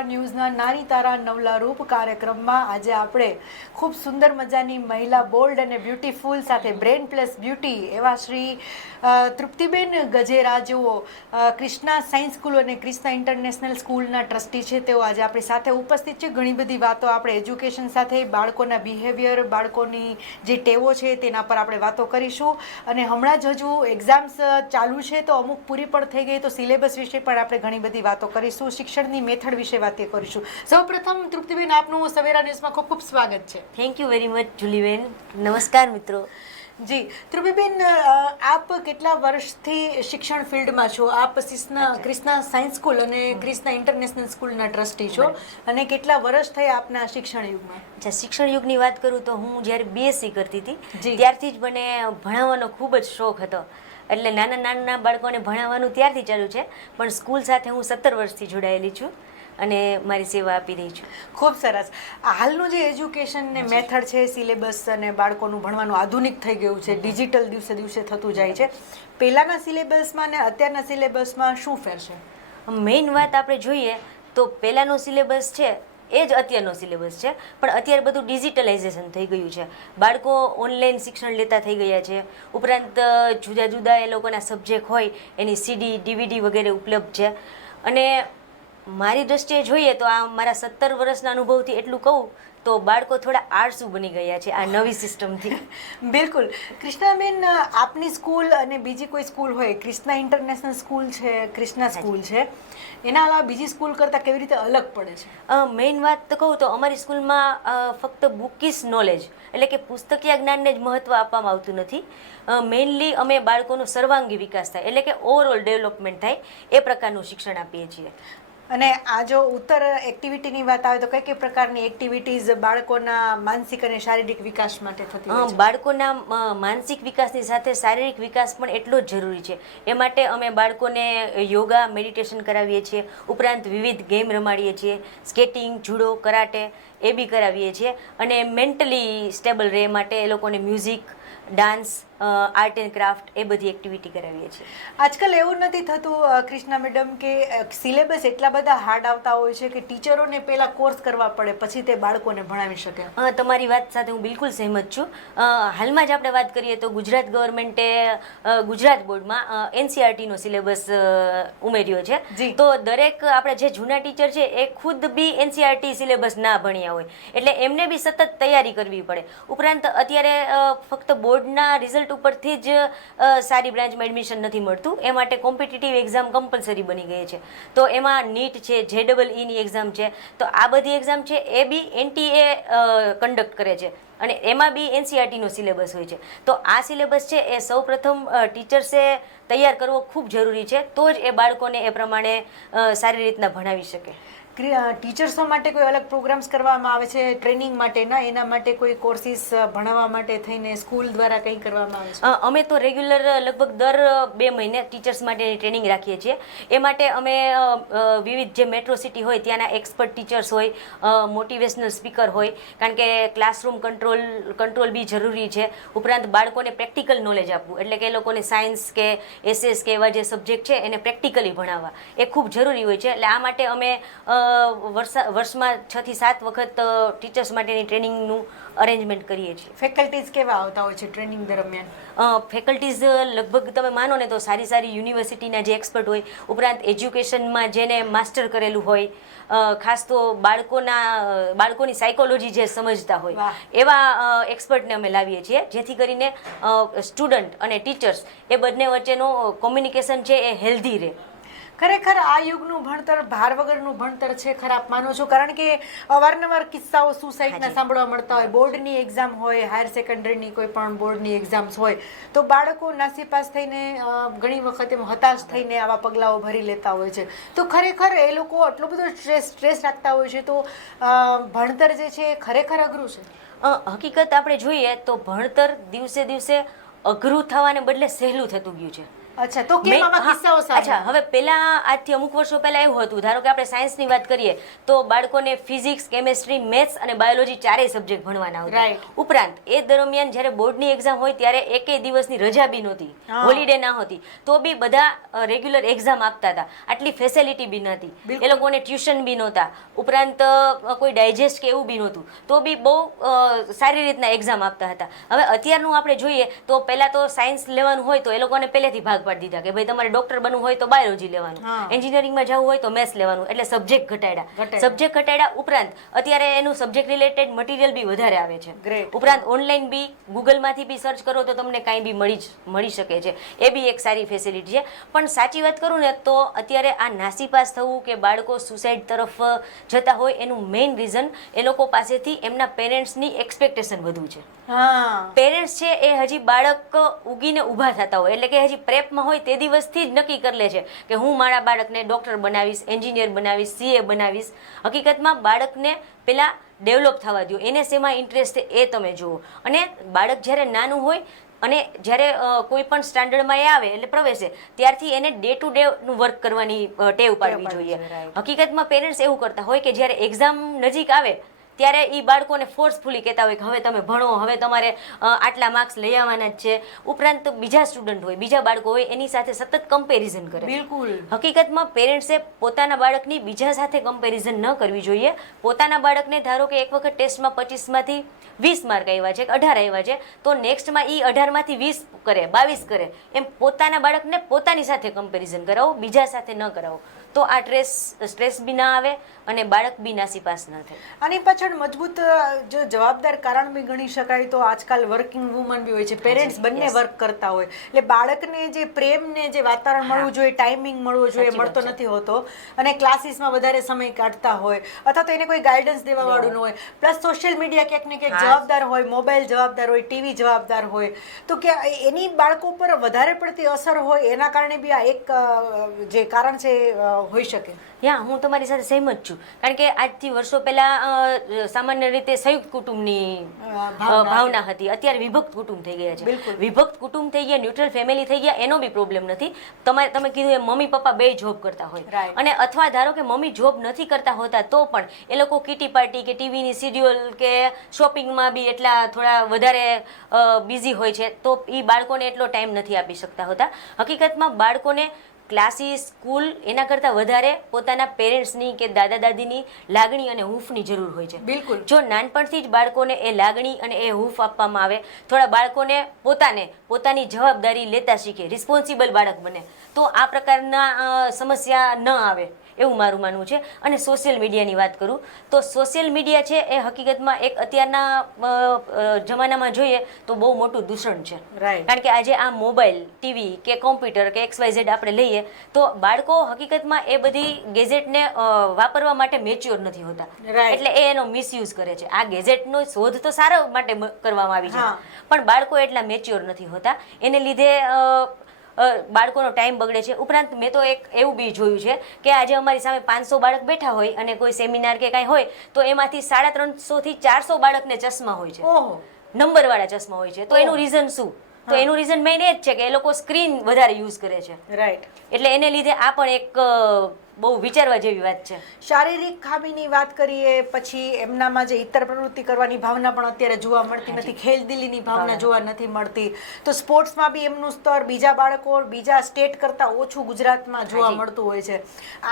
સવેરા ન્યૂઝના નાની તારા નવલા રૂપ કાર્યક્રમમાં આજે આપણે ખૂબ સુંદર મજાની મહિલા બોલ્ડ અને બ્યુટીફુલ સાથે બ્રેન પ્લસ બ્યુટી એવા શ્રી તૃપ્તિબેન ગજેરા જેઓ ક્રિષ્ના સાયન્સ સ્કૂલ અને ક્રિષ્ના ઇન્ટરનેશનલ સ્કૂલના ટ્રસ્ટી છે, તેઓ આજે આપણી સાથે ઉપસ્થિત છે. ઘણી બધી વાતો આપણે એજ્યુકેશન સાથે, બાળકોના બિહેવિયર, બાળકોની જે ટેવો છે તેના પર આપણે વાતો કરીશું. અને હમણાં જ હજુ એક્ઝામ્સ ચાલુ છે તો અમુક પૂરી પણ થઈ ગઈ, તો સિલેબસ વિશે પણ આપણે ઘણી બધી વાતો કરીશું. શિક્ષણની મેથડ વિશે વાત કરીશું. સૌપ્રથમ તૃપ્તિબેન, આપનું સવેરા ન્યૂઝમાં ખૂબ ખૂબ સ્વાગત છે. થેન્ક યુ વેરી મચ જુલીબેન. નમસ્કાર મિત્રો. જી તૃપ્તિબેન, આપ કેટલા વર્ષથી શિક્ષણ ફિલ્ડમાં છો? આપ ક્રિષ્ના સાયન્સ સ્કૂલ અને ક્રિષ્ના ઇન્ટરનેશનલ સ્કૂલના ટ્રસ્ટી છો, અને કેટલા વર્ષ થયા આપના શિક્ષણ યુગમાં? અચ્છા, શિક્ષણ યુગની વાત કરું તો હું જ્યારે બીએસસી કરતી હતી ત્યારથી જ મને ભણાવવાનો ખૂબ જ શોખ હતો. એટલે નાના નાના બાળકોને ભણાવવાનું ત્યારથી ચાલુ છે, પણ સ્કૂલ સાથે હું 17 વર્ષથી જોડાયેલી છું અને મારી સેવા આપી રહી છું. ખૂબ સરસ. હાલનું જે એજ્યુકેશન ને મેથડ છે, સિલેબસ અને બાળકોનું ભણવાનું આધુનિક થઈ ગયું છે, ડિજિટલ દિવસે દિવસે થતું જાય છે. પહેલાંના સિલેબસમાં ને અત્યારના સિલેબસમાં શું ફેર છે? મેઇન વાત આપણે જોઈએ તો પહેલાંનો સિલેબસ છે એ જ અત્યારનો સિલેબસ છે, પણ અત્યારે બધું ડિજિટલાઇઝેશન થઈ ગયું છે. બાળકો ઓનલાઈન શિક્ષણ લેતા થઈ ગયા છે. ઉપરાંત જુદા જુદા એ લોકોના સબ્જેક્ટ હોય એની સીડી, ડીવીડી વગેરે ઉપલબ્ધ છે. અને મારી દ્રષ્ટિએ જોઈએ તો આ મારા 17 વર્ષના અનુભવથી એટલું કહું તો બાળકો થોડા આળસુ બની ગયા છે આ નવી સિસ્ટમથી. બિલકુલ. કૃષ્ણાબેન, આપની સ્કૂલ અને બીજી કોઈ સ્કૂલ હોય, ક્રિષ્ના ઇન્ટરનેશનલ સ્કૂલ છે, ક્રિષ્ના સ્કૂલ છે, એના અલાવા બીજી સ્કૂલ કરતાં કેવી રીતે અલગ પડે છે? મેઇન વાત તો કહું તો અમારી સ્કૂલમાં ફક્ત બુકીસ નોલેજ એટલે કે પુસ્તકીય જ્ઞાનને જ મહત્ત્વ આપવામાં આવતું નથી. મેઇનલી અમે બાળકોનો સર્વાંગી વિકાસ થાય એટલે કે ઓવરઓલ ડેવલપમેન્ટ થાય એ પ્રકારનું શિક્ષણ આપીએ છીએ. અને આ જો ઉત્તર એક્ટિવિટીની વાત આવે તો કઈ કઈ પ્રકારની એક્ટિવિટીઝ બાળકોના માનસિક અને શારીરિક વિકાસ માટે થતી હોય છે? બાળકોના માનસિક વિકાસની સાથે શારીરિક વિકાસ પણ એટલો જ જરૂરી છે. એ માટે અમે બાળકોને યોગા, મેડિટેશન કરાવીએ છીએ. ઉપરાંત વિવિધ ગેમ રમાડીએ છીએ. સ્કેટિંગ, જુડો, કરાટે એ બી કરાવીએ છીએ. અને મેન્ટલી સ્ટેબલ રહે માટે એ લોકોને music, dance, art and craft એ બધી એક્ટિવિટી કરાવીએ છીએ. આજકાલ એવું નથી થતું ક્રિષ્ના મેડમ કે સિલેબસ એટલા બધા હાર્ડ આવતા હોય છે કે ટીચરોને પહેલાં કોર્સ કરવા પડે પછી તે બાળકોને ભણાવી શકે? તમારી વાત સાથે હું બિલકુલ સહેમત છું. હાલમાં જ આપણે વાત કરીએ તો ગુજરાત ગવર્મેન્ટે ગુજરાત બોર્ડમાં એનસીઆરટીનો સિલેબસ ઉમેર્યો છે. તો દરેક આપણે જે જૂના ટીચર છે એ ખુદ બી એનસીઆરટી સિલેબસ ના ભણ્યા હોય એટલે એમને બી સતત તૈયારી કરવી પડે. ઉપરાંત અત્યારે ફક્ત બોર્ડના રિઝલ્ટ ઉપરથી જ સારી બ્રાન્ચમાં એડમિશન નથી મળતું. એ માટે કોમ્પિટિટિવ એક્ઝામ કમ્પલસરી બની ગઈ છે. તો એમાં નીટ છે, JEEની એક્ઝામ છે, તો આ બધી એક્ઝામ છે એ બી NTA કન્ડક્ટ કરે છે અને એમાં બી એનસીઆરટીનો સિલેબસ હોય છે. તો આ સિલેબસ છે એ સૌપ્રથમ ટીચર્સે તૈયાર કરવો ખૂબ જરૂરી છે, તો જ એ બાળકોને એ પ્રમાણે સારી રીતના ભણાવી શકે. ટીચર્સો માટે કોઈ અલગ પ્રોગ્રામ્સ કરવામાં આવે છે ટ્રેનિંગ માટેના? એના માટે કોઈ કોર્સિસ ભણાવવા માટે થઈને સ્કૂલ દ્વારા કંઈ કરવામાં આવે છે? અમે તો રેગ્યુલર લગભગ દર 2 મહિને ટીચર્સ માટેની ટ્રેનિંગ રાખીએ છીએ. એ માટે અમે વિવિધ જે મેટ્રો સિટી હોય ત્યાંના એક્સપર્ટ ટીચર્સ હોય, મોટિવેશનલ સ્પીકર હોય, કારણ કે ક્લાસરૂમ કંટ્રોલ બી જરૂરી છે. ઉપરાંત બાળકોને પ્રેક્ટિકલ નોલેજ આપવું એટલે કે એ લોકોને સાયન્સ કે SS કે એવા જે સબ્જેક્ટ છે એને પ્રેક્ટિકલી ભણાવવા એ ખૂબ જરૂરી હોય છે. એટલે આ માટે અમે વર્ષમાં 6 થી 7 વખત ટીચર્સ માટેની ટ્રેનિંગનું અરેન્જમેન્ટ કરીએ છીએ. ફેકલ્ટીઝ કેવા આવતા હોય છે ટ્રેનિંગ દરમિયાન? ફેકલ્ટીઝ લગભગ તમે માનો ને તો સારી સારી યુનિવર્સિટીના જે એક્સપર્ટ હોય, ઉપરાંત એજ્યુકેશનમાં જેને માસ્ટર કરેલું હોય, ખાસ તો બાળકોની સાયકોલોજી જે સમજતા હોય એવા એક્સપર્ટને અમે લાવીએ છીએ, જેથી કરીને સ્ટુડન્ટ અને ટીચર્સ એ બંને વચ્ચેનો કોમ્યુનિકેશન છે એ હેલ્ધી રહે. ખરેખર આ યુગનું ભણતર ભાર વગરનું ભણતર છે, ખરાબ માનો છો? કારણ કે અવારનવાર કિસ્સાઓ સુસાઇડના સાંભળવા મળતા હોય. બોર્ડની એક્ઝામ હોય, હાયર સેકન્ડરીની કોઈ પણ બોર્ડની એક્ઝામ્સ હોય તો બાળકો નાસીપાસ થઈને ઘણી વખત એમ હતાશ થઈને આવા પગલાઓ ભરી લેતા હોય છે. તો ખરેખર એ લોકો આટલો બધો સ્ટ્રેસ રાખતા હોય છે, તો ભણતર જે છે એ ખરેખર અઘરું છે? હકીકત આપણે જોઈએ તો ભણતર દિવસે દિવસે અઘરું થવાને બદલે સહેલું થતું ગયું છે. અચ્છા, તો કેમ આવા કિસ્સાઓ સામે? અચ્છા, હવે પહેલા આજથી અમુક વર્ષો પહેલા એવું હતું, ધારો કે આપણે સાયન્સની વાત કરીએ તો બાળકોને ફિઝિક્સ, કેમેસ્ટ્રી, મેથ્સ અને બાયોલોજી ચારેય સબ્જેક્ટ ભણવાના હતા. ઉપરાંત એ દરમિયાન જ્યારે બોર્ડની એક્ઝામ હોય ત્યારે એકેય દિવસની રજા બી નહોતી, હોલિડે ના હતી, તો બી બધા રેગ્યુલર એક્ઝામ આપતા હતા. આટલી ફેસિલિટી બી નહોતી, એ લોકોને ટ્યુશન બી નહોતા, ઉપરાંત કોઈ ડાયજેસ્ટ કે એવું બી નહોતું, તો બી બહુ સારી રીતના એક્ઝામ આપતા હતા. હવે અત્યારનું આપણે જોઈએ તો પહેલા તો સાયન્સ લેવાનું હોય તો એ લોકોને પહેલેથી ભાગ પાડી દીધા કે ભાઈ તમારે ડોક્ટર બનવું હોય તો બાયોલોજી લેવાનું, એન્જિનિયરિંગમાં જવું હોય તો મેથ્સ લેવાનું, એટલે સબ્જેક્ટ ઘટાડ્યા. ઉપરાંત અત્યારે એનું સબ્જેક્ટ રિલેટેડ મટીરિયલ બી વધારે આવે છે. ઉપરાંત ઓનલાઈન બી ગૂગલમાંથી બી સર્ચ કરો તો તમને કાંઈ બી મળી શકે છે, એ બી એક સારી ફેસિલિટી છે. પણ સાચી વાત કરું ને તો અત્યારે આ નાસીપાસ થવું કે બાળકો સુસાઇડ તરફ જતા હોય એનું મેઇન રીઝન એ લોકો પાસેથી એમના પેરેન્ટ્સની એક્સપેક્ટેશન વધુ છે. પેરેન્ટ્સ છે એ હજી બાળક ઉગીને ઊભા થતા હોય એટલે કે હજી પ્રેપમાં હોય તે દિવસથી જ નક્કી કરી લે છે કે હું મારા બાળકને ડોક્ટર બનાવીશ, એન્જિનિયર બનાવીશ, CA બનાવીશ. હકીકતમાં બાળકને પેલા ડેવલપ થવા દો, એને શેમાં ઇન્ટરેસ્ટ છે એ તમે જુઓ. અને બાળક જ્યારે નાનું હોય અને જ્યારે કોઈ પણ સ્ટાન્ડર્ડમાં એ આવે એટલે પ્રવેશે ત્યારથી એને ડે ટુ ડે નું વર્ક કરવાની ટેવ પાડવી જોઈએ. હકીકતમાં પેરેન્ટ્સ એવું કરતા હોય કે જ્યારે એક્ઝામ નજીક આવે ત્યારે એ બાળકોને ફોર્સફુલી કહેતા હોય કે હવે તમે ભણો, હવે તમારે આટલા માર્ક્સ લઈ આવવાના જ છે. ઉપરાંત બીજા સ્ટુડન્ટ હોય, બીજા બાળકો હોય એની સાથે સતત કમ્પેરિઝન કરે. બિલકુલ. હકીકતમાં પેરેન્ટ્સે પોતાના બાળકની બીજા સાથે કમ્પેરિઝન ન કરવી જોઈએ. પોતાના બાળકને ધારો કે એક વખત ટેસ્ટમાં 25માંથી 20 માર્ક આવ્યા છે, 18 આવ્યા છે, તો નેક્સ્ટમાં એ 18માંથી 20 કરે, 22 કરે, એમ પોતાના બાળકને પોતાની સાથે કમ્પેરિઝન કરાવો, બીજા સાથે ન કરાવો. તો આ સ્ટ્રેસ બી ના આવે અને બાળક બી નાસીપાસ ના થાય. આની પાછળ મજબૂત જો જવાબદાર કારણ બી ગણી શકાય તો આજકાલ વર્કિંગ વુમન બી હોય છે, પેરેન્ટ્સ બંને વર્ક કરતા હોય એટલે બાળકને જે પ્રેમને જે વાતાવરણ મળવું જોઈએ, ટાઈમિંગ મળવું જોઈએ, મળતો નથી હોતો. અને ક્લાસીસમાં વધારે સમય કાઢતા હોય અથવા તો એને કોઈ ગાઈડન્સ દેવા વાળું ન હોય. પ્લસ સોશિયલ મીડિયા ક્યાંક ને ક્યાંક જવાબદાર હોય, મોબાઈલ જવાબદાર હોય, ટીવી જવાબદાર હોય, તો કે એની બાળકો પર વધારે પડતી અસર હોય એના કારણે બી આ એક જે કારણ છે હોઈ શકે. હું તમારી સાથે સહેમત છું. કારણ કે આજથી વર્ષો પહેલા સામાન્ય રીતે સંયુક્ત કુટુંબની ભાવના હતી, અત્યારે વિભક્ત કુટુંબ થઈ ગયા છે. વિભક્ત કુટુંબ થઈ ગયા, ન્યુટ્રલ ફેમિલી થઈ ગયા, એનો બી પ્રોબ્લેમ નથી. તમે કીધું એમ મમ્મી પપ્પા બે જોબ કરતા હોય અને અથવા ધારો કે મમ્મી જોબ નથી કરતા હોતા તો પણ એ લોકો કીટી પાર્ટી કે ટીવીની સિરિયલ કે શોપિંગમાં બી એટલા થોડા વધારે બિઝી હોય છે તો એ બાળકોને એટલો ટાઈમ નથી આપી શકતા હોતા. હકીકતમાં બાળકોને ક્લાસીસ, સ્કૂલ એના કરતાં વધારે પોતાના પેરેન્ટ્સની કે દાદા દાદીની લાગણી અને હૂંફની જરૂર હોય છે. બિલકુલ. જો નાનપણથી જ બાળકોને એ લાગણી અને એ હૂંફ આપવામાં આવે, થોડા બાળકોને પોતાની જવાબદારી લેતા શીખે, રિસ્પોન્સિબલ બાળક બને, તો આ પ્રકારના સમસ્યા ન આવે એવું મારું માનવું છે. અને સોશિયલ મીડિયાની વાત કરું તો સોશિયલ મીડિયા છે એ હકીકતમાં એક અત્યારના જમાનામાં જોઈએ તો બહુ મોટું દૂષણ છે. કારણ કે આજે આ મોબાઈલ, ટીવી કે કોમ્પ્યુટર કે XYZ આપણે લઈએ તો બાળકો હકીકતમાં એ બધી ગેજેટને વાપરવા માટે મેચ્યોર નથી હોતા, એટલે એ એનો મિસયુઝ કરે છે. આ ગેજેટનો શોધ તો સારા માટે કરવામાં આવી છે, પણ બાળકો એટલા મેચ્યોર નથી હોતા, એને લીધે બાળકોનો ટાઈમ બગડે છે. ઉપરાંત મેં તો એક એવું બી જોયું છે કે આજે અમારી સામે 500 બાળક બેઠા હોય અને કોઈ સેમિનાર કે કાંઈ હોય તો એમાંથી 350 થી 400 બાળકને ચશ્મા હોય છે, નંબરવાળા ચશ્મા હોય છે. તો એનું રીઝન શું? તો એનું રીઝન મેઇન એ જ છે કે એ લોકો સ્ક્રીન વધારે યુઝ કરે છે. રાઈટ. એટલે એને લીધે આ પણ એક બહુ વિચારવા જેવી વાત છે. શારીરિક ખામીની વાત કરીએ પછી એમનામાં જે ઇતર પ્રવૃત્તિ કરવાની ભાવના પણ અત્યારે જોવા મળતી નથી, ખેલદિલીની ભાવના જોવા નથી મળતી. તો સ્પોર્ટ્સમાં બી એમનું સ્તર બીજા બાળકો બીજા સ્ટેટ કરતાં ઓછું ગુજરાતમાં જોવા મળતું હોય છે.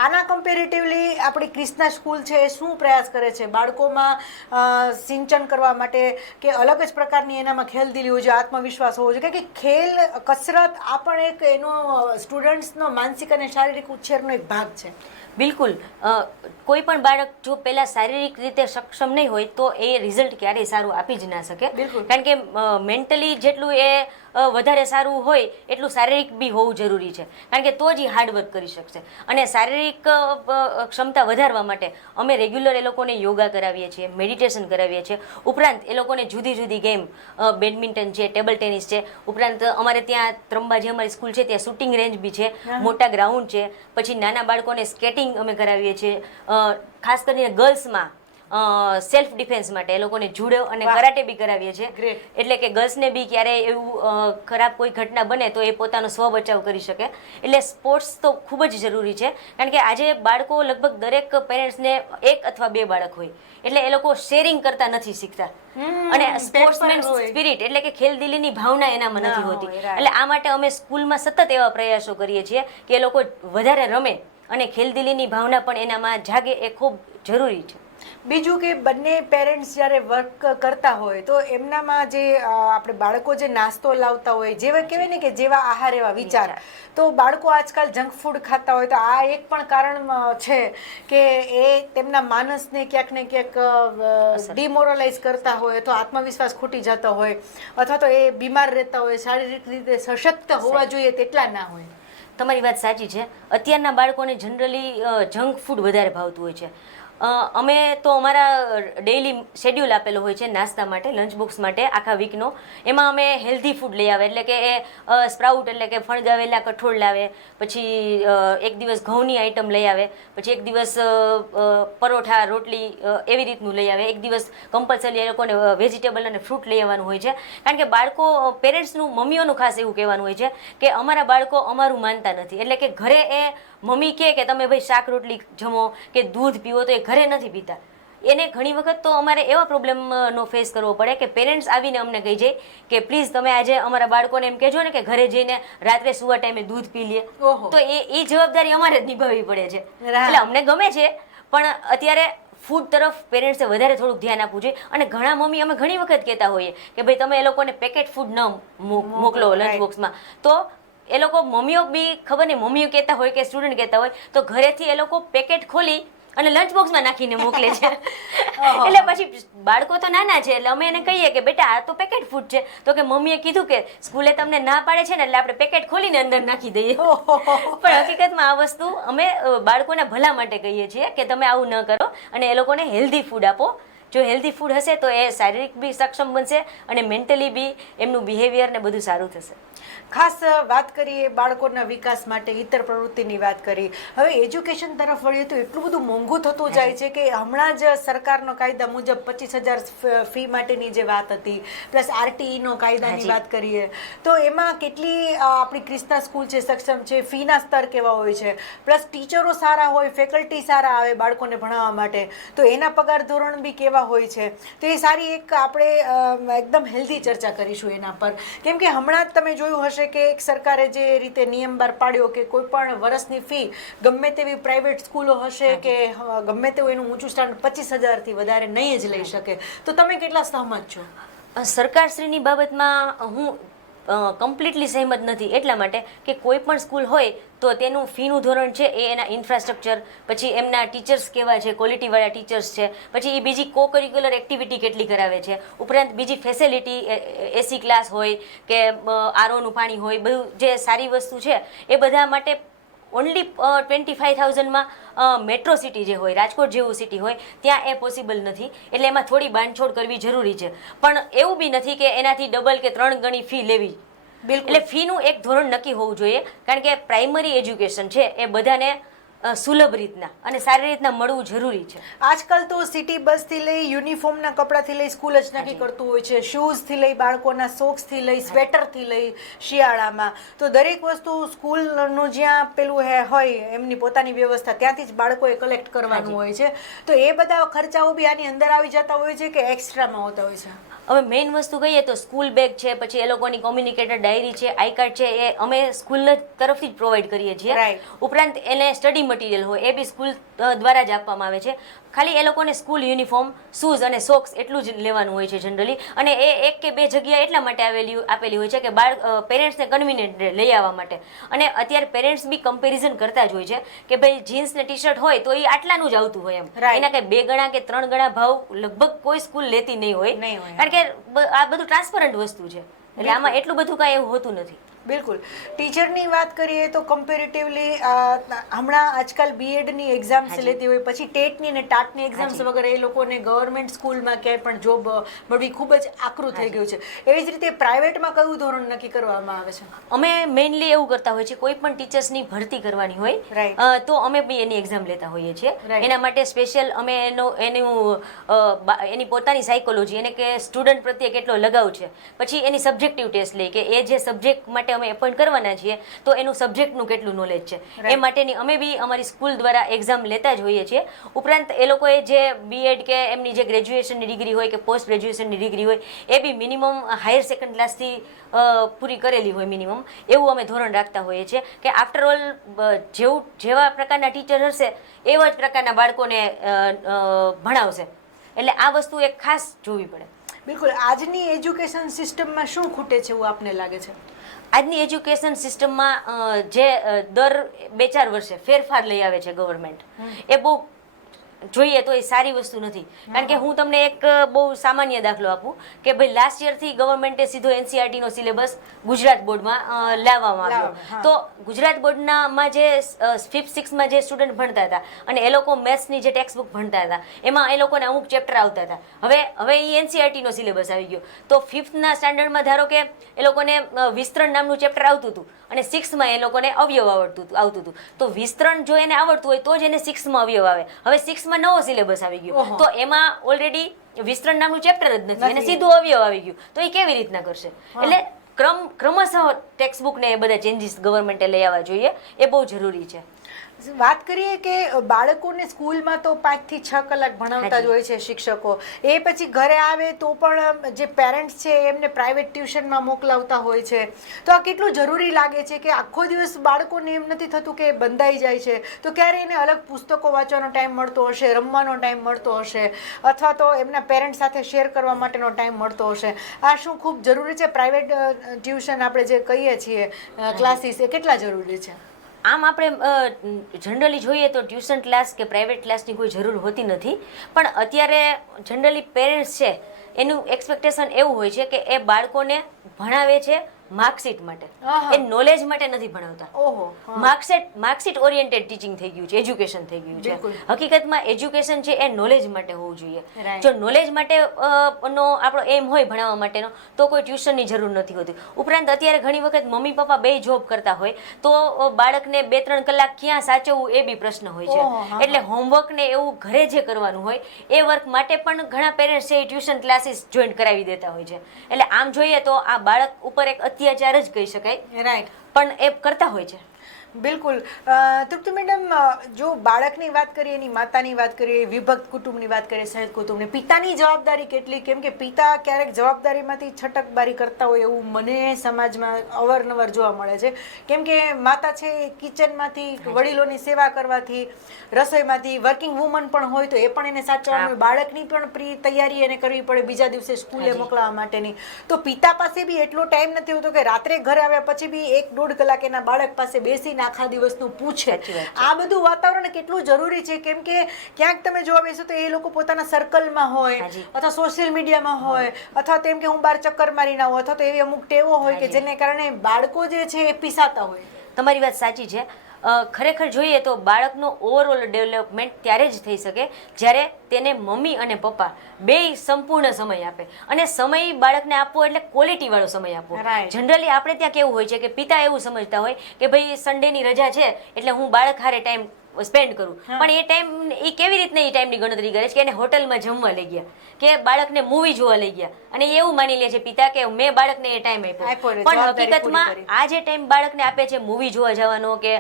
આના કમ્પેરેટિવલી આપણી ક્રિષ્ના સ્કૂલ છે એ શું પ્રયાસ કરે છે બાળકોમાં સિંચન કરવા માટે કે અલગ જ પ્રકારની એનામાં ખેલદિલી હોય છે, આત્મવિશ્વાસ હોવો જોઈએ? કે ખેલ, કસરત આ પણ એક એનો સ્ટુડન્ટ્સનો માનસિક અને શારીરિક ઉછેરનો એક ભાગ છે. બિલકુલ. કોઈ પણ બાળક જો પહેલા શારીરિક રીતે સક્ષમ નહીં હોય તો એ રિઝલ્ટ ક્યારેય સારું આપી જ ના શકે. કારણ કે મેન્ટલી જેટલું એ વધારે સારું હોય એટલું શારીરિક બી હોવું જરૂરી છે, કારણ કે તો જ એ હાર્ડવર્ક કરી શકશે. અને શારીરિક ક્ષમતા વધારવા માટે અમે રેગ્યુલર એ લોકોને યોગા કરાવીએ છીએ, મેડિટેશન કરાવીએ છીએ. ઉપરાંત એ લોકોને જુદી જુદી ગેમ, બેડમિન્ટન છે, ટેબલ ટેનિસ છે, ઉપરાંત અમારે ત્યાં ત્રંબા જે અમારી સ્કૂલ છે ત્યાં શૂટિંગ રેન્જ બી છે, મોટા ગ્રાઉન્ડ છે. પછી નાના બાળકોને સ્કેટિંગ અમે કરાવીએ છીએ. ખાસ કરીને ગર્લ્સમાં સેલ્ફ ડિફેન્સ માટે એ લોકોને જુડો અને કરાટે બી કરાવીએ છીએ, એટલે કે ગર્લ્સને બી ક્યારેય એવું ખરાબ કોઈ ઘટના બને તો એ પોતાનો સ્વ બચાવ કરી શકે. એટલે સ્પોર્ટ્સ તો ખૂબ જ જરૂરી છે, કારણ કે આજે બાળકો લગભગ દરેક પેરેન્ટ્સને 1 અથવા 2 બાળક હોય, એટલે એ લોકો શેરિંગ કરતા નથી શીખતા, અને સ્પોર્ટ્સમેન સ્પિરિટ એટલે કે ખેલદિલીની ભાવના એનામાં નથી હોતી. એટલે આ માટે અમે સ્કૂલમાં સતત એવા પ્રયાસો કરીએ છીએ કે એ લોકો વધારે રમે અને ખેલદિલીની ભાવના પણ એનામાં જાગે, એ ખૂબ જરૂરી છે. બીજું કે બંને પેરેન્ટ્સ જ્યારે વર્ક કરતા હોય તો એમનામાં જે આપણે બાળકો જે નાસ્તો લાવતા હોય, જેવા કહેવાય ને કે જેવા આહાર એવા વિચાર, તો બાળકો આજકાલ જંક ફૂડ ખાતા હોય તો આ એક પણ કારણ છે કે એ તેમના માનસને ક્યાંક ને ક્યાંક ડિમોરલાઇઝ કરતા હોય, અથવા આત્મવિશ્વાસ ખૂટી જતો હોય, અથવા તો એ બીમાર રહેતા હોય, શારીરિક રીતે સશક્ત હોવા જોઈએ તેટલા ના હોય. તમારી વાત સાચી છે. અત્યારના બાળકોને જનરલી જંક ફૂડ વધારે ભાવતું હોય છે. અમે તો અમારા ડેઇલી શેડ્યુલ આપેલો હોય છે નાસ્તા માટે, લંચ બોક્સ માટે આખા વીકનો. એમાં અમે હેલ્ધી ફૂડ લઈ આવે, એટલે કે એ સ્પ્રાઉટ એટલે કે ફણગાવેલા કઠોળ લાવે, પછી એક દિવસ ઘઉંની આઈટમ લઈ આવે, પછી એક દિવસ પરોઠા રોટલી એવી રીતનું લઈ આવે, એક દિવસ કમ્પલસરી એ લોકોને વેજીટેબલ અને ફ્રૂટ લઈ આવવાનું હોય છે. કારણ કે બાળકો પેરેન્ટ્સનું મમ્મીઓનું ખાસ એવું કહેવાનું હોય છે કે અમારા બાળકો અમારું માનતા નથી, એટલે કે ઘરે એ મમ્મી કે તમે ભાઈ શાક રોટલી જમો કે દૂધ પીવો તો એ ઘરે નથી પીતા. એને ઘણી વખત તો અમારે એવા પ્રોબ્લેમનો ફેસ કરવો પડે કે પેરેન્ટ્સ આવીને અમને કહી જાય કે પ્લીઝ તમે આજે અમારા બાળકોને એમ કહેજો ને કે ઘરે જઈને રાત્રે સુવા ટાઈમે દૂધ પી લે. તો એ જવાબદારી અમારે જ નિભાવવી પડે છે. એટલે અમને ગમે છે, પણ અત્યારે ફૂડ તરફ પેરેન્ટ્સે વધારે થોડુંક ધ્યાન આપવું જોઈએ. અને ઘણા મમ્મી અમે ઘણી વખત કહેતા હોઈએ કે ભાઈ તમે એ લોકોને પેકેટ ફૂડ ન મોકલો લંચ બોક્સમાં, તો એ લોકો મમ્મીઓ બી ખબર નહીં મમ્મીઓ કહેતા હોય કે સ્ટુડન્ટ કહેતા હોય તો ઘરેથી એ લોકો પેકેટ ખોલી અને લંચ બોક્સમાં નાખીને મોકલે છે. એટલે પછી બાળકો તો નાના છે, એટલે અમે એને કહીએ કે બેટા આ તો પેકેટ ફૂડ છે, તો કે મમ્મીએ કીધું કે સ્કૂલે તમને ના પાડે છે ને એટલે આપણે પેકેટ ખોલીને અંદર નાખી દઈએ. પણ હકીકતમાં આ વસ્તુ અમે બાળકોના ભલા માટે કહીએ છીએ કે તમે આવું ન કરો અને એ લોકોને હેલ્ધી ફૂડ આપો. જો હેલ્ધી ફૂડ હશે તો એ શારીરિક બી સક્ષમ બનશે અને મેન્ટલી બી એમનું બિહેવિયર ને બધું સારું થશે. ખાસ વાત કરીએ બાળકોના વિકાસ માટે ઇતર પ્રવૃત્તિની વાત કરી. હવે એજ્યુકેશન તરફ વળીએ તો એટલું બધું મોંઘું થતું જાય છે કે હમણાં જ સરકારનો કાયદા મુજબ 25,000 ફી માટેની જે વાત હતી, પ્લસ RTEનો કાયદાની વાત કરીએ તો એમાં કેટલી આપણી ક્રિસ્તા સ્કૂલ છે સક્ષમ છે, ફીના સ્તર કેવા હોય છે, પ્લસ ટીચરો સારા હોય, ફેકલ્ટી સારા આવે બાળકોને ભણાવવા માટે, તો એના પગાર ધોરણ બી કેવા હોય છે. તો એ સારી એક આપણે એકદમ હેલ્ધી ચર્ચા કરીશું એના પર, કેમ કે હમણાં જ તમે જોયું હશે કે એક સરકારે જે રીતે નિયમ બહાર પાડ્યો કે કોઈ પણ વર્ષની ફી ગમે તેવી પ્રાઇવેટ સ્કૂલો હશે કે ગમે તેવું એનું ઊંચું સ્ટાન્ડર્ડ 25,000થી વધારે નહીં જ લઈ શકે. તો તમે કેટલા સહમત છો? સરકારશ્રીની બાબતમાં હું કમ્પ્લીટલી સહેમત નથી, એટલા માટે કે કોઈ પણ સ્કૂલ હોય તો તેનું ફીનું ધોરણ છે એ એના ઇન્ફ્રાસ્ટ્રક્ચર, પછી એમના ટીચર્સ કેવા છે, ક્વોલિટીવાળા ટીચર્સ છે, પછી એ બીજી કો કરિક્યુલર એક્ટિવિટી કેટલી કરાવે છે, ઉપરાંત બીજી ફેસિલિટી AC ક્લાસ હોય કે ROનું પાણી હોય, બધું જે સારી વસ્તુ છે એ બધા માટે ઓનલી 25,000માં મેટ્રો સિટી જે હોય, રાજકોટ જેવું સિટી હોય ત્યાં એ પોસિબલ નથી. એટલે એમાં થોડી બાંધછોડ કરવી જરૂરી છે, પણ એવું બી નથી કે એનાથી ડબલ કે 3 ગણી ફી લેવી. એટલે ફીનું એક ધોરણ નક્કી હોવું જોઈએ, કારણ કે પ્રાઇમરી એજ્યુકેશન છે એ બધાને સુલભ રીતના અને સારી રીતના મળવું જરૂરી છે. આજકાલ તો સિટી બસથી લઈ યુનિફોર્મના કપડાથી લઈ સ્કૂલ જ નક્કી કરતું હોય છે, શૂઝથી લઈ બાળકોના સોક્સથી લઈ સ્વેટરથી લઈ શિયાળામાં, તો દરેક વસ્તુ સ્કૂલનું જ્યાં પેલું હોય એમની પોતાની વ્યવસ્થા ત્યાંથી જ બાળકોએ કલેક્ટ કરવાનું હોય છે. તો એ બધા ખર્ચાઓ બી આની અંદર આવી જતા હોય છે કે એક્સ્ટ્રામાં હોતા હોય છે? હવે મેઇન વસ્તુ કહીએ તો સ્કૂલ બેગ છે, પછી એ લોકોની કોમ્યુનિકેટર ડાયરી છે, આઈ કાર્ડ છે, એ અમે સ્કૂલ તરફથી જ પ્રોવાઈડ કરીએ છીએ. ઉપરાંત એને સ્ટડી મટીરિયલ હોય એ બી સ્કૂલ દ્વારા જ આપવામાં આવે છે. ખાલી એ લોકોને સ્કૂલ યુનિફોર્મ, શૂઝ અને સોક્સ એટલું જ લેવાનું હોય છે જનરલી, અને એ 1 કે 2 જગ્યા એટલા માટે આપેલી હોય છે કે પેરેન્ટ્સને કન્વિનિયન્ટ લઈ આવવા માટે. અને અત્યારે પેરેન્ટ્સ બી કમ્પેરિઝન કરતા જ હોય છે કે ભાઈ જીન્સ ને ટી શર્ટ હોય તો એ આટલાનું જ આવતું હોય એમ, એના કંઈ 2 ગણા કે 3 ગણા ભાવ લગભગ કોઈ સ્કૂલ લેતી નહીં હોય, કારણ કે આ બધું ટ્રાન્સપરન્ટ વસ્તુ છે, એટલે આમાં એટલું બધું કાંઈ એવું હોતું નથી. બિલકુલ. ટીચરની વાત કરીએ તો કમ્પેરેટિવલી હમણાં આજકાલ બીએડની એક્ઝામ્સ લેતી હોય પછી ટેટની અને ટાટની એક્ઝામ્સ વગેરે એ લોકોને ગવર્મેન્ટ સ્કૂલમાં ક્યાંય પણ જોબ મળવી ખૂબ જ આકરું થઈ ગયું છે. એવી જ રીતે પ્રાઇવેટમાં કયું ધોરણ નક્કી કરવામાં આવે છે? અમે મેઇનલી એવું કરતા હોઈએ છીએ, કોઈ પણ ટીચર્સની ભરતી કરવાની હોય તો અમે બી એની એક્ઝામ લેતા હોઈએ છીએ. એના માટે સ્પેશિયલ અમે એની પોતાની સાયકોલોજી, એને કે સ્ટુડન્ટ પ્રત્યે કેટલો લગાવ છે, પછી એની સબ્જેક્ટિવ ટેસ્ટ લઈ કે એ જે સબ્જેક્ટ માટે અમે એપોઇન્ટ કરવાના છીએ તો એનું સબ્જેક્ટનું કેટલું નોલેજ છે એ માટેની અમે બી અમારી સ્કૂલ દ્વારા એક્ઝામ લેતા જ હોઈએ છીએ. ઉપરાંત એ લોકોએ જે બીએડ કે એમની જે ગ્રેજ્યુએશનની ડિગ્રી હોય કે પોસ્ટ ગ્રેજ્યુએશનની ડિગ્રી હોય એ બી મિનિમમ હાયર સેકન્ડ ક્લાસથી પૂરી કરેલી હોય મિનિમમ, એવું અમે ધોરણ રાખતા હોઈએ છીએ કે આફ્ટર ઓલ જેવા પ્રકારના ટીચર હશે એવા જ પ્રકારના બાળકોને ભણાવશે. એટલે આ વસ્તુ એક ખાસ જોવી પડે. બિલકુલ. આજની એજ્યુકેશન સિસ્ટમમાં શું ખૂટે છે એવું આપને લાગે છે? આજની એજ્યુકેશન સિસ્ટમમાં જે દર 2-4 વર્ષે ફેરફાર લઈ આવે છે ગવર્મેન્ટ, એ બહુ જોઈએ તો એ સારી વસ્તુ નથી. કારણ કે હું તમને એક બહુ સામાન્ય દાખલો આપું કે ભાઈ લાસ્ટ યરથી ગવર્મેન્ટે સીધો એનસીઆરટીનો સિલેબસ ગુજરાત બોર્ડમાં લાવવામાં આવ્યો. તો ગુજરાત બોર્ડનામાં જે 5th 6thમાં જે સ્ટુડન્ટ ભણતા હતા અને એ લોકો મેથ્સની જે ટેક્સ્ટ બુક ભણતા હતા એમાં એ લોકોને અમુક ચેપ્ટર આવતા હતા. હવે એ એનસીઆરટીનો સિલેબસ આવી ગયો તો 5thના સ્ટાન્ડર્ડમાં ધારો કે એ લોકોને વિસ્તરણ નામનું ચેપ્ટર આવતું હતું અને 6thમાં એ લોકોને અવયવ આવતું હતું. તો વિસ્તરણ જો એને આવડતું હોય તો જ એને 6thમાં અવયવ આવે. હવે 6thમાં નવો સિલેબસ આવી ગયો તો એમાં ઓલરેડી વિસ્તરણ નામનું ચેપ્ટર જ નથી અને સીધું અવયવ આવી ગયું તો એ કેવી રીતના કરશે? એટલે ક્રમશઃ ટેક્સ્ટ બુક ને એ બધા ચેન્જીસ ગવર્મેન્ટે લઈ આવવા જોઈએ, એ બહુ જરૂરી છે. વાત કરીએ કે બાળકોને સ્કૂલમાં તો 5 થી 6 કલાક ભણાવતા જ હોય છે શિક્ષકો. એ પછી ઘરે આવે તો પણ જે પેરેન્ટ્સ છે એમને પ્રાઇવેટ ટ્યુશનમાં મોકલાવતા હોય છે. તો આ કેટલું જરૂરી લાગે છે કે આખો દિવસ બાળકોને એમ નથી થતું કે બંધાઈ જાય છે તો ક્યારે એને અલગ પુસ્તકો વાંચવાનો ટાઈમ મળતો હશે, રમવાનો ટાઈમ મળતો હશે, અથવા તો એમના પેરેન્ટ્સ સાથે શેર કરવા માટેનો ટાઈમ મળતો હશે? આ શું ખૂબ જરૂરી છે? પ્રાઇવેટ ટ્યુશન આપણે જે કહીએ છીએ ક્લાસીસ, એ કેટલા જરૂરી છે? આમ આપણે જનરલી જોઈએ તો ટ્યુશન ક્લાસ કે પ્રાઇવેટ ક્લાસની કોઈ જરૂર હોતી નથી, પણ અત્યારે જનરલી પેરેન્ટ્સ છે એનું એક્સપેક્ટેશન એવું હોય છે કે એ બાળકોને ભણાવે છે માર્કશીટ માટે, એ નોલેજ માટે નથી ભણાવતા. માર્કશીટ ઓરિએન્ટેડ ટીચિંગ થઈ ગયું છે, એજ્યુકેશન થઈ ગયું છે. હકીકતમાં એજ્યુકેશન છે એ નોલેજ માટે હોવું જોઈએ. જો નોલેજ માટે નો આપણો એમ હોય ભણાવવા માટેનો તો કોઈ ટ્યુશનની જરૂર નથી હોતી. ઉપરાંત અત્યારે ઘણી વખત મમ્મી પપ્પા બે જોબ કરતા હોય તો બાળકને 2-3 કલાક ક્યાં સાચવવું એ બી પ્રશ્ન હોય છે. એટલે હોમવર્ક ને એવું ઘરે જે કરવાનું હોય એ વર્ક માટે પણ ઘણા પેરેન્ટ્સ છે એ ટ્યુશન ક્લાસીસ જોઈન કરાવી દેતા હોય છે. એટલે આમ જોઈએ તો આ બાળક ઉપર એક અત્યાચાર જ કહી શકાય. રાઈટ. પણ એ કરતા હોય છે. બિલકુલ. તૃપ્તિ મેડમ, જો બાળકની વાત કરીએ, એની માતાની વાત કરીએ, વિભક્ત કુટુંબની વાત કરીએ, સંયુક્ત કુટુંબની, પિતાની જવાબદારી કેટલી? કેમ કે પિતા ક્યારેક જવાબદારીમાંથી છટકબારી કરતા હોય એવું મને સમાજમાં અવારનવાર જોવા મળે છે. કેમ કે માતા છે કિચનમાંથી વડીલોની સેવા કરવાથી, રસોઈમાંથી, વર્કિંગ વુમન પણ હોય તો એ પણ એને સાચવવાનું હોય, બાળકની પણ પ્રી તૈયારી એને કરવી પડે બીજા દિવસે સ્કૂલે મોકલવા માટેની. તો પિતા પાસે બી એટલો ટાઈમ નથી હોતો કે રાત્રે ઘરે આવ્યા પછી બી 1-1.5 કલાક એના બાળક પાસે બેસી આખા દિવસનું પૂછે. આ બધું વાતાવરણ કેટલું જરૂરી છે? કેમ કે ક્યાંક તમે જોવા બેસો તો એ લોકો પોતાના સર્કલમાં હોય અથવા સોશિયલ મીડિયામાં હોય અથવા તેમ કે હું બહાર ચક્કર મારી ના હોય અથવા તો એવી અમુક ટેવો હોય કે જેને કારણે બાળકો જે છે એ પીસાતા હોય. તમારી વાત સાચી છે. ખરેખર જોઈએ તો બાળકનો ઓવરઓલ ડેવલપમેન્ટ ત્યારે જ થઈ શકે જ્યારે તેને મમ્મી અને પપ્પા બેય સંપૂર્ણ સમય આપે. અને સમય બાળકને આપવો એટલે ક્વોલિટી વાળો સમય આપવો. જનરલી આપણે ત્યાં કેવું હોય છે કે પિતા એવું સમજતા હોય કે ભાઈ સન્ડેની રજા છે એટલે હું બાળક હારે ટાઈમ સ્પેન્ડ કરું, પણ એ ટાઈમ એ કેવી રીતના એ ટાઈમની ગણતરી કરે છે કે એને હોટલમાં જમવા લઈ ગયા કે બાળકને મૂવી જોવા લઈ ગયા અને એવું માની લે છે પિતા કે મેં બાળકને એ ટાઈમ આપ્યો. પણ હકીકતમાં આ જે ટાઈમ બાળકને આપે છે મૂવી જોવા જવાનો કે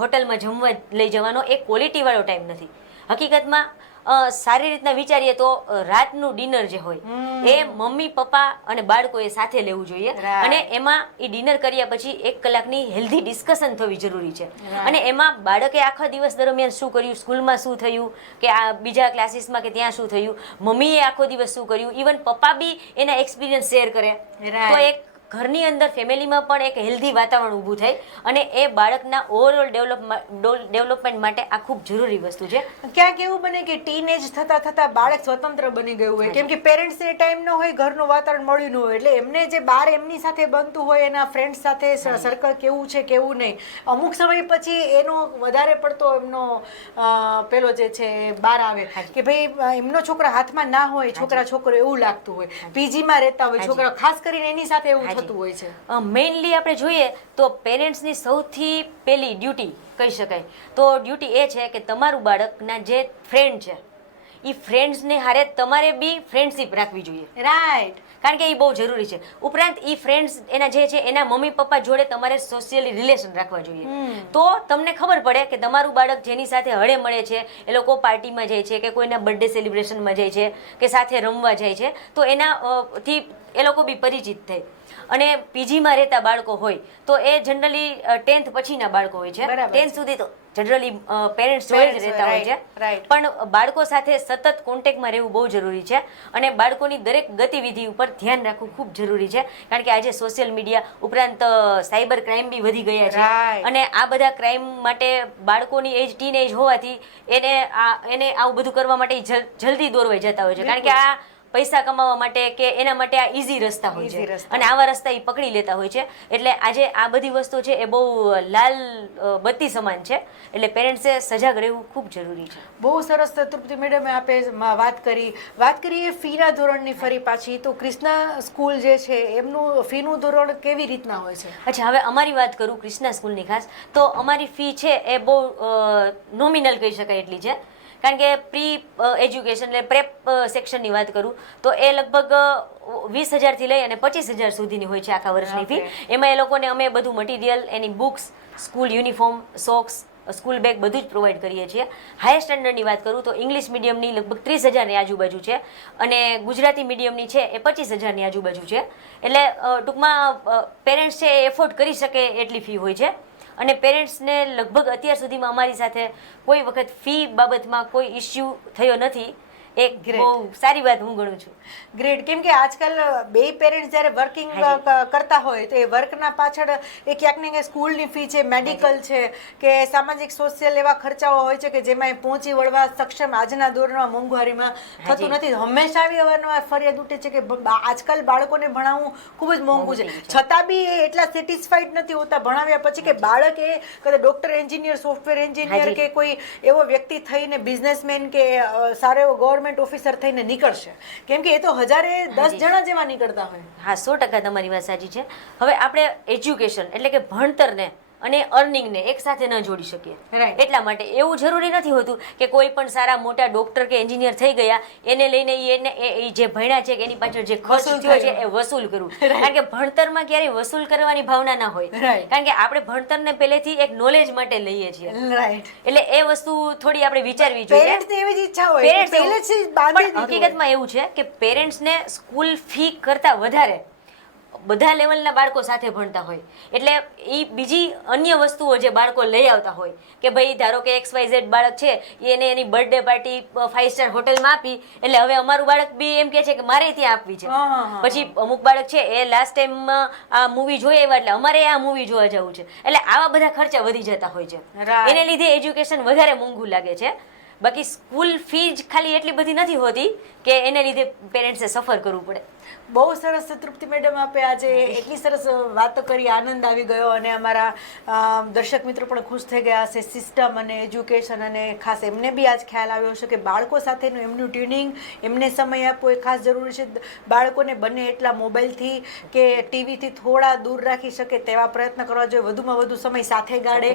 હોટલમાં જમવા લઈ જવાનો, એ ક્વોલિટી વાળો ટાઈમ નથી. હકીકતમાં સારી રીતના વિચારીએ તો રાતનું ડિનર જે હોય એ મમ્મી પપ્પા અને બાળકોએ સાથે લેવું જોઈએ અને એમાં એ ડિનર કર્યા પછી 1 કલાકની હેલ્ધી ડિસ્કશન થવી જરૂરી છે. અને એમાં બાળકે આખા દિવસ દરમિયાન શું કર્યું, સ્કૂલમાં શું થયું કે આ બીજા ક્લાસીસમાં કે ત્યાં શું થયું, મમ્મીએ આખો દિવસ શું કર્યું, ઇવન પપ્પા બી એના એક્સપિરિયન્સ શેર કરે તો એક ઘરની અંદર ફેમિલીમાં પણ એક હેલ્ધી વાતાવરણ ઊભું થાય અને એ બાળકના ઓવરઓલ ડેવલપમેન્ટ માટે આ ખૂબ જરૂરી વસ્તુ છે. ક્યાંક એવું બને કે ટીનેજ થતા થતા બાળક સ્વતંત્ર બની ગયું હોય, કેમ કે પેરેન્ટ્સને ટાઈમ ન હોય, ઘરનું વાતાવરણ મળ્યું ન હોય, એટલે એમને જે બહાર એમની સાથે બનતું હોય, એના ફ્રેન્ડ્સ સાથે સર્કલ કેવું છે કેવું નહીં, અમુક સમય પછી એનો વધારે પડતો એમનો પેલો જે છે બહાર આવે કે ભાઈ એમનો છોકરા હાથમાં ના હોય, છોકરા છોકરો એવું લાગતું હોય, પીજીમાં રહેતા હોય છોકરા, ખાસ કરીને એની સાથે એવું થતું હોય છે. મેઇનલી આપણે જોઈએ તો પેરેન્ટ્સની સૌથી પહેલી ડ્યુટી કહી શકાય તો ડ્યુટી એ છે કે તમારું બાળકના જે ફ્રેન્ડ છે એ ફ્રેન્ડ્સને હારે તમારે બી ફ્રેન્ડશીપ રાખવી જોઈએ. રાઈટ. કારણ કે એ બહુ જરૂરી છે. ઉપરાંત એ ફ્રેન્ડ્સ એના જે છે એના મમ્મી પપ્પા જોડે તમારે સોશિયલી રિલેશન રાખવા જોઈએ. તો તમને ખબર પડે કે તમારું બાળક જેની સાથે હળે મળે છે, એ લોકો પાર્ટીમાં જાય છે કે કોઈના બર્થડે સેલિબ્રેશનમાં જાય છે કે સાથે રમવા જાય છે, તો એના થી એ લોકો બી પરિચિત થાય. અને પીજીમાં રહેતા બાળકો હોય તો એ જનરલી 10th પછીના બાળકો હોય છે. 10th સુધી તો જનરલી પેરેન્ટ્સ જોડે જ રહેતા હોય છે, પણ બાળકો સાથે સતત કોન્ટેક્ટમાં રહેવું બહુ જરૂરી છે અને બાળકોની દરેક ગતિવિધિ ઉપર ધ્યાન રાખવું ખૂબ જરૂરી છે. કારણ કે આજે સોશિયલ મીડિયા ઉપરાંત સાયબર ક્રાઇમ બી વધી ગયા છે અને આ બધા ક્રાઇમ માટે બાળકોની એજ ટીનેજ હોવાથી એને આવું બધું કરવા માટે જલ્દી દોરવાઈ જતા હોય છે. કારણ કે આ પૈસા કમાવા માટે કે એના માટે આ ઈઝી રસ્તા હોય છે અને આવા રસ્તા એ પકડી લેતા હોય છે. એટલે આજે આ બધી વસ્તુ છે એ બહુ લાલ બત્તી સમાન છે, એટલે પેરેન્ટ્સે સજાગ રહેવું ખૂબ જરૂરી છે. બહુ સરસ તૃપ્તિ મેડમે આપે વાત કરી એ ફીના ધોરણની ફરી પાછી. તો ક્રિષ્ના સ્કૂલ જે છે એમનું ફીનું ધોરણ કેવી રીતના હોય છે? અચ્છા, હવે અમારી વાત કરું ક્રિષ્ના સ્કૂલની ખાસ, તો અમારી ફી છે એ બહુ નોમિનલ કહી શકાય એટલી છે. કારણ કે પ્રી એજ્યુકેશન એટલે પ્રેપ સેક્શનની વાત કરું તો એ લગભગ 20,000 થી લઈ અને 25,000 સુધીની હોય છે આખા વર્ષની ફી. એમાં એ લોકોને અમે બધું મટીરિયલ, એની books, school uniform, socks, school bag બધું જ પ્રોવાઈડ કરીએ છીએ. હાયર સ્ટેન્ડર્ડની વાત કરું તો ઇંગ્લિશ મીડિયમની લગભગ 30,000ની આજુબાજુ છે અને ગુજરાતી મીડિયમની છે એ 25,000ની આજુબાજુ છે. એટલે ટૂંકમાં પેરેન્ટ્સ છે એ એફોર્ડ કરી શકે એટલી ફી હોય છે. અને પેરેન્ટ્સને લગભગ અત્યાર સુધીમાં અમારી સાથે કોઈ વખત ફી બાબતમાં કોઈ ઇસ્યુ થયો નથી. એક બહુ સારી વાત હું ગણું છું. ગ્રેટ. કેમ કે આજકાલ બે પેરેન્ટ્સ જ્યારે વર્કિંગ કરતા હોય તો એ વર્કના પાછળ એ ક્યાંક ને ક્યાંક સ્કૂલની ફી છે, મેડિકલ છે કે સામાજિક સોશિયલ એવા ખર્ચાઓ હોય છે કે જેમાં પહોંચી વળવા સક્ષમ આજના દોરમાં મોંઘવારીમાં થતું નથી. હંમેશા આવી અવારનવાર ફરિયાદ ઉઠે છે કે આજકાલ બાળકોને ભણાવવું ખૂબ જ મોંઘું છે, છતાં બી એ એટલા સેટિસ્ફાઈડ નથી હોતા ભણાવ્યા પછી કે બાળક એ કદાચ ડોક્ટર, એન્જિનિયર, સોફ્ટવેર એન્જિનિયર કે કોઈ એવો વ્યક્તિ થઈને બિઝનેસમેન કે સારો એવો ગવર્મેન્ટ ઓફિસર થઈને નીકળશે. કેમ કે એ તો 10 જણા જેવા નીકળતા હોય. હા, 100% તમારી વાત સાચી છે. હવે આપણે એજ્યુકેશન એટલે કે ભણતરને અને અર્નિંગને એક સાથે ન જોડી શકીએ. એટલા માટે એવું જરૂરી નથી હોતું કે કોઈ પણ સારા મોટા ડોક્ટર કે એન્જિનિયર થઈ ગયા એને લઈને એ જે ભણ્યા છે કે એની પાછળ જે ખર્ચ થયો છે એ વસૂલ કરવું. કારણ કે ભણતરમાં ક્યારેય વસૂલ કરવાની ભાવના ના હોય. કારણ કે આપણે ભણતરને પહેલેથી એક નોલેજ માટે લઈએ છીએ. એટલે એ વસ્તુ થોડી આપણે વિચારવી જોઈએ. હકીકતમાં એવું છે કે પેરેન્ટ્સને સ્કૂલ ફી કરતા વધારે બધા લેવલના બાળકો સાથે ભણતા હોય એટલે એ બીજી અન્ય વસ્તુઓ જે બાળકો લઈ આવતા હોય કે ભાઈ ધારો કે XYZ બાળક છે એને એની બર્થડે પાર્ટી 5 સ્ટાર હોટલમાં આપી એટલે હવે અમારું બાળક બી એમ કે છે કે મારે ત્યાં આપવી છે. પછી અમુક બાળક છે એ લાસ્ટ ટાઈમમાં આ મૂવી જોઈ આવ્યા એટલે અમારે આ મૂવી જોવા જવું છે. એટલે આવા બધા ખર્ચા વધી જતા હોય છે. એને લીધે એજ્યુકેશન વધારે મોંઘું લાગે છે. બાકી સ્કૂલ ફી જ ખાલી એટલી બધી નથી હોતી કે એને લીધે પેરેન્ટ્સે સફર કરવું પડે. બહુ સરસ તૃપ્તિ મેડમ આપે આજે એટલી સરસ વાતો કરી, આનંદ આવી ગયો અને અમારા દર્શક મિત્રો પણ ખુશ થઈ ગયા હશે. સિસ્ટમ અને એજ્યુકેશન અને ખાસ એમને બી આજ ખ્યાલ આવ્યો હશે કે બાળકો સાથેનું એમનું ટ્યુનિંગ, એમને સમય આપવો એ ખાસ જરૂરી છે. બાળકોને બને એટલા મોબાઈલથી કે ટીવીથી થોડા દૂર રાખી શકે તેવા પ્રયત્ન કરવા જોઈએ. વધુમાં વધુ સમય સાથે ગાળે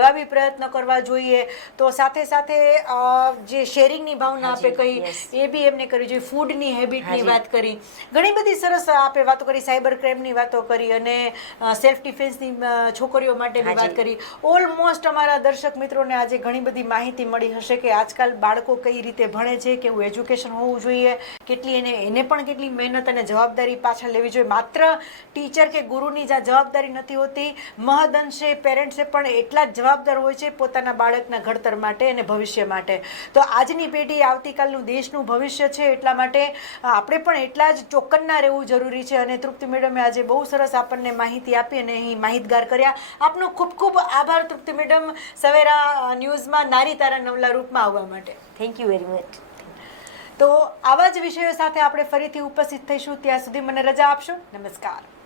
એવા બી પ્રયત્ન કરવા જોઈએ. તો સાથે સાથે જે શેરિંગની ભાવના આપે કહી એ બી એમને કરવી જોઈએ. ફૂડની હેબિટની વાત કરી, ઘણી બધી સરસ આપણે વાતો કરી, સાયબર ક્રાઇમની વાતો કરી અને સેલ્ફ ડિફેન્સની છોકરીઓ માટેની વાત કરી. ઓલમોસ્ટ અમારા દર્શક મિત્રોને આજે ઘણી બધી માહિતી મળી હશે કે આજકાલ બાળકો કઈ રીતે ભણે છે, કેવું એજ્યુકેશન હોવું જોઈએ, કેટલી એને પણ કેટલી મહેનત અને જવાબદારી પાછળ લેવી જોઈએ. માત્ર ટીચર કે ગુરુની જ જવાબદારી નથી હોતી, મહદઅંશે પેરેન્ટ્સે પણ એટલા જ જવાબદાર હોય છે પોતાના બાળકના ઘડતર માટે અને ભવિષ્ય માટે. તો આજની પેઢી આવતીકાલનું દેશનું ભવિષ્ય છે, એટલા માટે આપણે પણ એટલા જ ચોક્કસ ચોકન્ના રહેવું જરૂરી છે. અને તૃપ્તિ મેડમે આજે બહુ સરસ આપણને માહિતી આપી અને અહીં માહિતગાર કર્યા. આપનો ખૂબ ખૂબ આભાર તૃપ્તિ મેડમ, સવેરા ન્યૂઝમાં નારી તારા નવલા રૂપમાં આવવા માટે. Thank you very much. તો આવા જ વિષયો સાથે આપણે ફરીથી ઉપસ્થિત થઈશું. ત્યાં સુધી મને રજા આપશો. નમસ્કાર.